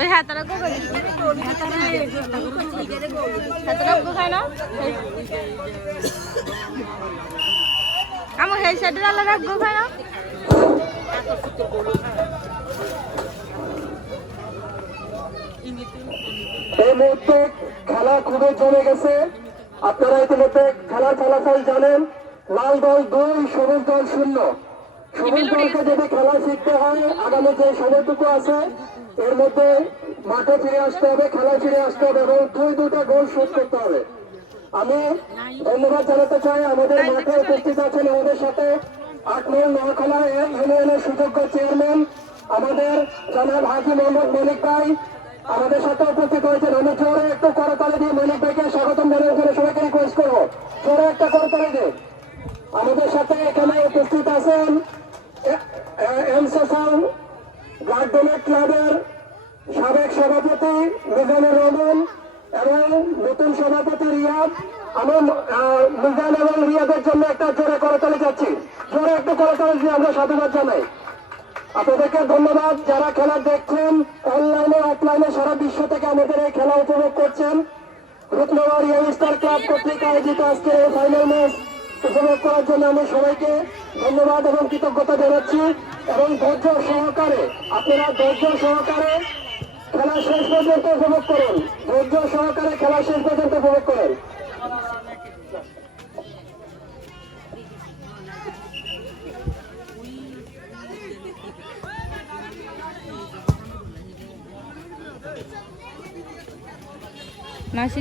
ওই হাতারা গো হাতারা গো খায় না আমার হেই সাইডের আলাদা গো খায় না এই মুহূর্তে খেলা খুবই জমে গেছে। আপনারা ইতিমধ্যে খেলা ফলাফল জানেন। লাল দল 2, সবুজ দল 0। সবুজ দলকে যদি খেলা শিখতে হয় আগামী যে সময়টুকু আছে এর মধ্যে মাঠে ফিরে আসতে হবে, খেলায় ফিরে আসতে হবে এবং 2-2টা গোল শোধ করতে হবে। আমি ধন্যবাদ জানাতে চাই আমাদের মাঠে উপস্থিত আছেন আমাদের সাথে 8 নং নোয়াখলা ইউনিয়নের সুযোগ্য চেয়ারম্যান আমাদের জনাব হাজি মোহাম্মদ মনিক ভাই আমাদের সাথে উপস্থিত হয়েছেন। আমি জোরে একটু করতালি দিয়ে মনিক ভাইকে স্বাগতম জানানোর জন্য সবাইকে রিকোয়েস্ট করবো, জোরে একটা করতালি দিয়ে। আমাদের সাথে এখানে উপস্থিত আছেন এমসোসাল ব্লাড ডোনেট ক্লাবের সাবেক সভাপতি মিজানুর রহমান এবং নতুন সভাপতি রিয়াদ। আমি মিজান এবং রিয়াদের জন্য একটা জোরে করতালি যাচ্ছি, জোরে একটু করতালি দিয়ে আমরা সাধুবাদ জানাই। আপনাদেরকে ধন্যবাদ যারা খেলা দেখছেন অনলাইনে অফলাইনে সারা বিশ্ব থেকে আমাদের এই খেলা উপভোগ করছেন। রূপনগর ইয়ংস্টার ক্লাব কর্তৃক আয়োজিত আজকের এই ফাইনাল ম্যাচ উপভোগ করার জন্য আমি সবাইকে ধন্যবাদ এবং কৃতজ্ঞতা জানাচ্ছি এবং ধৈর্য সহকারে আপনারা ধৈর্য সহকারে খেলা শেষ পর্যন্ত উপভোগ করুন, ধৈর্য সহকারে খেলা শেষ পর্যন্ত উপভোগ করুন। মাসি